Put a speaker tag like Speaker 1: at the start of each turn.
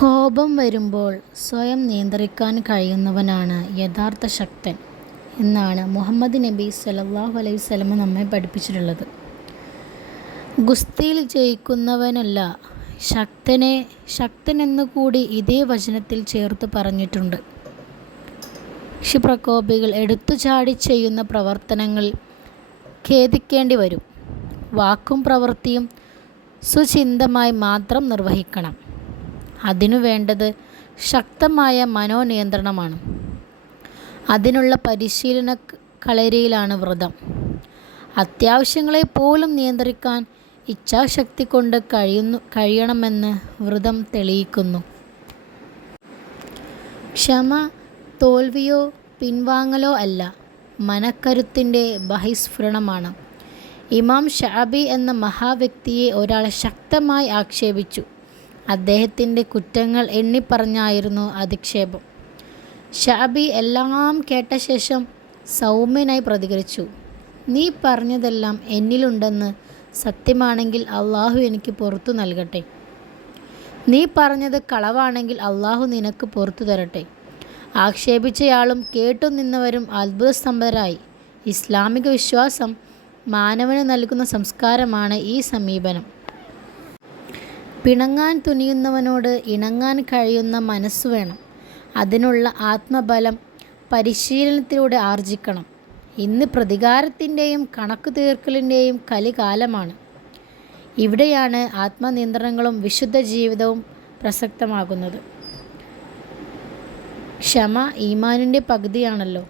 Speaker 1: കോപം വരുമ്പോൾ സ്വയം നിയന്ത്രിക്കാൻ കഴിയുന്നവനാണ് യഥാർത്ഥ ശക്തൻ എന്നാണ് മുഹമ്മദ് നബി സലല്ലാഹു അലൈഹി സ്വലമ നമ്മെ പഠിപ്പിച്ചിട്ടുള്ളത്. ഗുസ്തിയിൽ ജയിക്കുന്നവനല്ല ശക്തനെ ശക്തനെന്നു കൂടി ഇതേ വചനത്തിൽ ചേർത്ത് പറഞ്ഞിട്ടുണ്ട്. ക്ഷിപ്രകോപികൾ എടുത്തുചാടി ചെയ്യുന്ന പ്രവർത്തനങ്ങൾ ഖേദിക്കേണ്ടി വരും. വാക്കും പ്രവൃത്തിയും സുചിന്തമായി മാത്രം നിർവഹിക്കണം. അതിനു വേണ്ടത് ശക്തമായ മനോനിയന്ത്രണമാണ്. അതിനുള്ള പരിശീലന കളരിയിലാണ് വ്രതം. അത്യാവശ്യങ്ങളെ പോലും നിയന്ത്രിക്കാൻ ഇച്ഛാശക്തി കൊണ്ട് കഴിയുന്നു കഴിയണമെന്ന് വ്രതം തെളിയിക്കുന്നു. ക്ഷമ തോൽവിയോ പിൻവാങ്ങലോ അല്ല മനക്കരുത്തിന്റെ ബഹിസ്ഫുരണമാണ്. ഇമാം ഷാബി എന്ന മഹാവ്യക്തിയെ ഒരാൾ ശക്തമായി ആക്ഷേപിച്ചു. അദ്ദേഹത്തിന്റെ കുറ്റങ്ങൾ എണ്ണിപ്പറഞ്ഞായിരുന്നു അധിക്ഷേപം. ഷാബി എല്ലാം കേട്ട ശേഷം സൗമ്യനായി പ്രതികരിച്ചു. നീ പറഞ്ഞതെല്ലാം എന്നിലുണ്ടെന്ന് സത്യമാണെങ്കിൽ അള്ളാഹു എനിക്ക് പുറത്തു നൽകട്ടെ. നീ പറഞ്ഞത് കളവാണെങ്കിൽ അള്ളാഹു നിനക്ക് പുറത്തു തരട്ടെ ആക്ഷേപിച്ചയാളും കേട്ടു നിന്നവരും അത്ഭുതസ്തംഭരായി. ഇസ്ലാമിക വിശ്വാസം മാനവന് നൽകുന്ന സംസ്കാരമാണ് ഈ സമീപനം. പിണങ്ങാൻ തുനിയുന്നവനോട് ഇണങ്ങാൻ കഴിയുന്ന മനസ്സ് വേണം. അതിനുള്ള ആത്മബലം പരിശീലനത്തിലൂടെ ആർജിക്കണം. ഇന്ന് പ്രതികാരത്തിന്റെയും കണക്ക് തീർക്കലിന്റെയും കലികാലമാണ്. ഇവിടെയാണ് ആത്മനിയന്ത്രണങ്ങളും വിശുദ്ധ ജീവിതവും പ്രസക്തമാകുന്നത്. ക്ഷമ ഈമാനിന്റെ പകുതിയാണല്ലോ.